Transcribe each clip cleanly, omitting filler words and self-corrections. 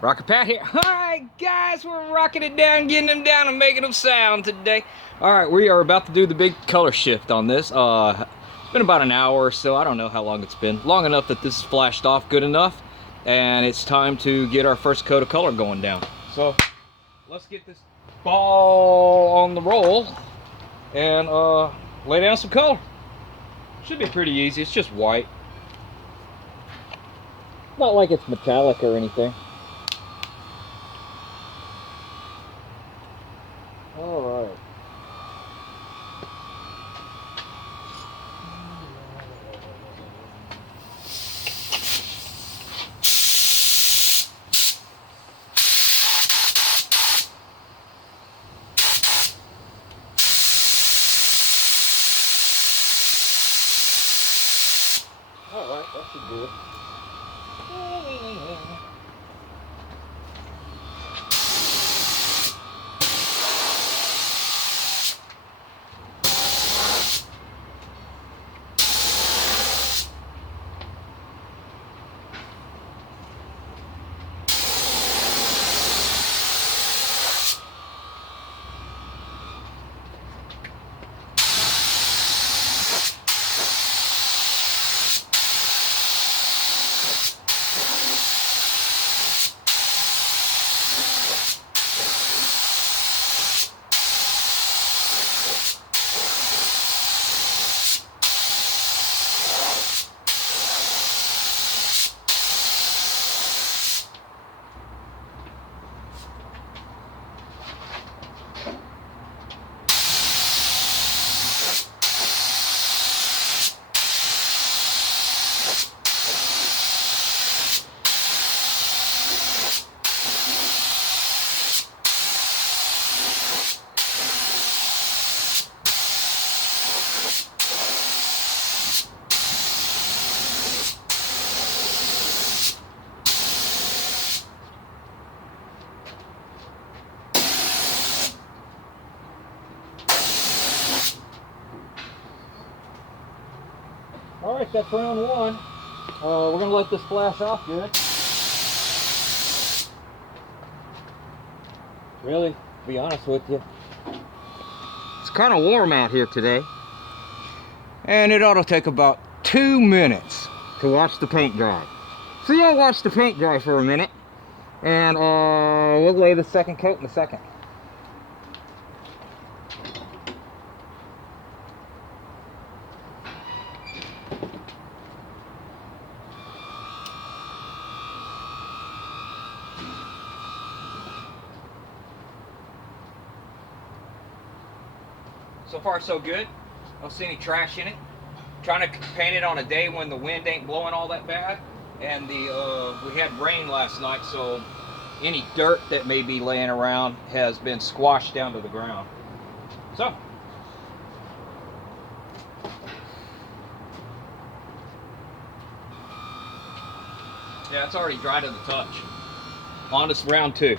Rocket Pat here. Alright guys, we're rocking it down, getting them down and making them sound today. Alright, we are about to do the big color shift on this. It's been about an hour or so. I don't know how long it's been. Long enough that this is flashed off good enough. And it's time to get our first coat of color going down. So, let's get this ball on the roll and lay down some color. Should be pretty easy. It's just white. Not like it's metallic or anything. All right. All right, that should do it. All right, that's round one. We're gonna let this flash off good. Really, to be honest with you, it's kind of warm out here today. And it ought to take about 2 minutes to watch the paint dry. So you'll watch the paint dry for a minute. And we'll lay the second coat in a second. So far so good. Don't see any trash in it. Trying to paint it on a day when the wind ain't blowing all that bad. And we had rain last night, so any dirt that may be laying around has been squashed down to the ground. So, yeah, it's already dry to the touch. On to round two.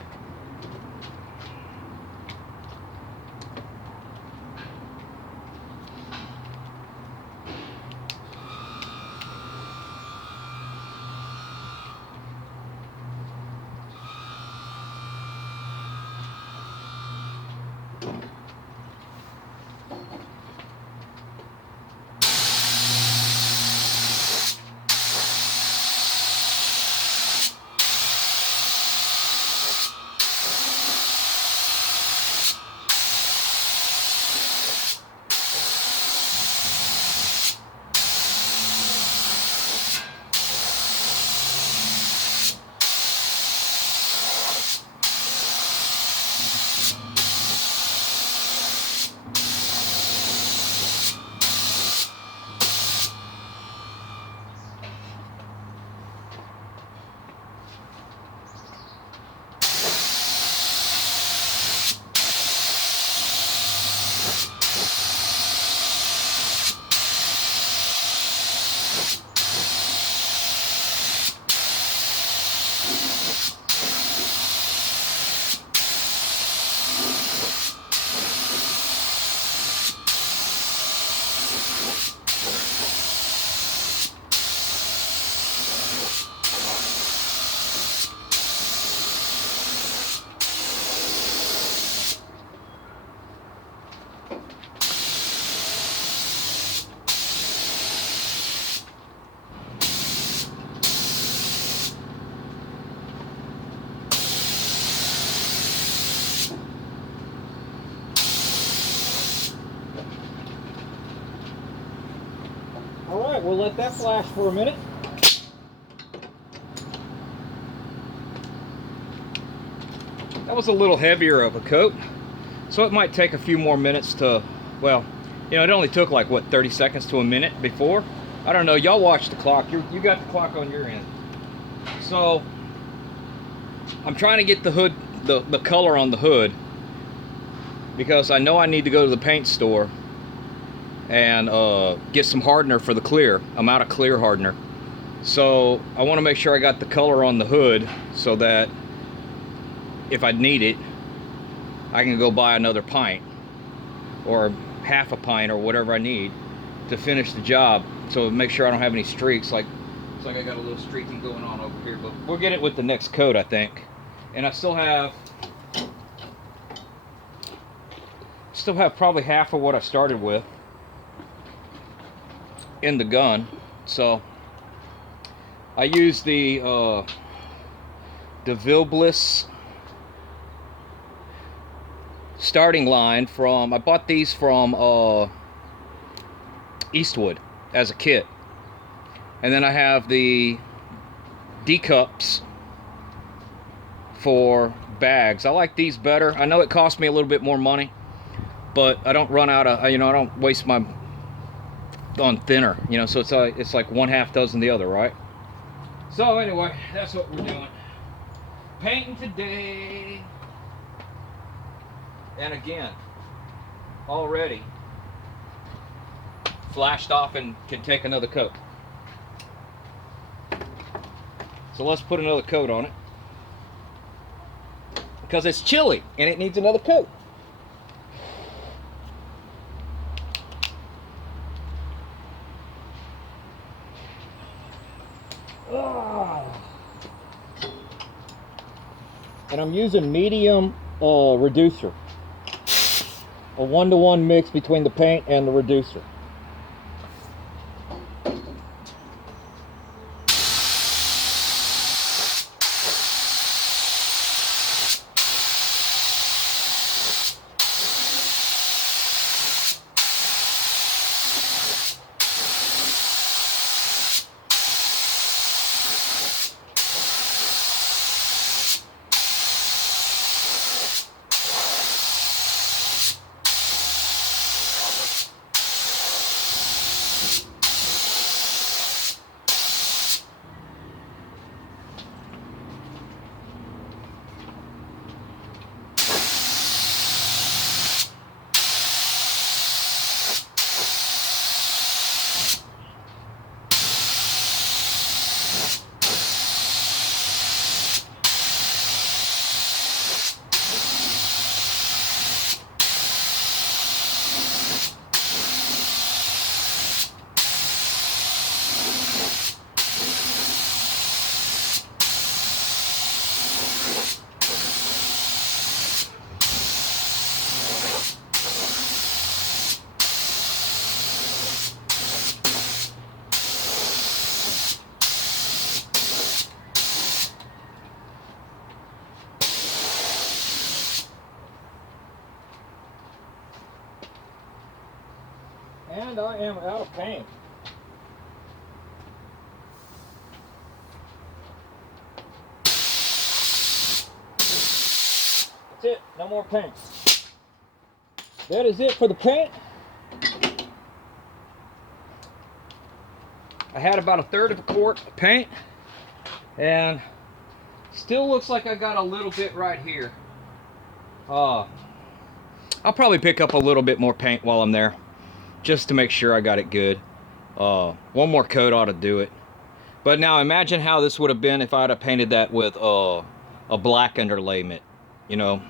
let that flash for a minute. That was a little heavier of a coat, so it might take a few more minutes to, well, you know, it only took like, what, 30 seconds to a minute before? I don't know, y'all watch the clock. You got the clock on your end. So, I'm trying to get the hood, the color on the hood, because I know I need to go to the paint store and get some hardener for the clear. I'm out of clear hardener. So, I want to make sure I got the color on the hood so that if I need it, I can go buy another pint or half a pint or whatever I need to finish the job, so make sure I don't have any streaks. Like, it's like I got a little streaking going on over here, but we'll get it with the next coat, I think. And I still have probably half of what I started with in the gun. So I use the Vilbliss starting line from, I bought these from Eastwood as a kit. And then I have the D-cups for bags. I like these better. I know it cost me a little bit more money, but I don't run out of, you know, I don't waste my on thinner, you know, so it's like one half dozen the other, right? So anyway, that's what we're doing. Painting today. And again, already flashed off and can take another coat. So let's put another coat on it, because it's chilly and it needs another coat. And I'm using medium reducer. A 1-to-1 mix between the paint and the reducer. And I am out of paint. That's it, no more paint. That is it for the paint. I had about 1/3 of a quart of paint, and still looks like I got a little bit right here. I'll probably pick up a little bit more paint while I'm there, just to make sure I got it good. One more coat ought to do it. But now imagine how this would have been if I'd have painted that with a black underlayment. You know,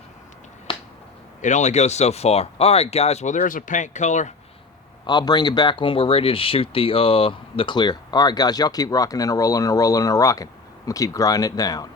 it only goes so far. All right, guys. Well, there's a paint color. I'll bring you back when we're ready to shoot the clear. All right, guys. Y'all keep rocking and a rolling and a rolling and a rocking. I'm gonna keep grinding it down.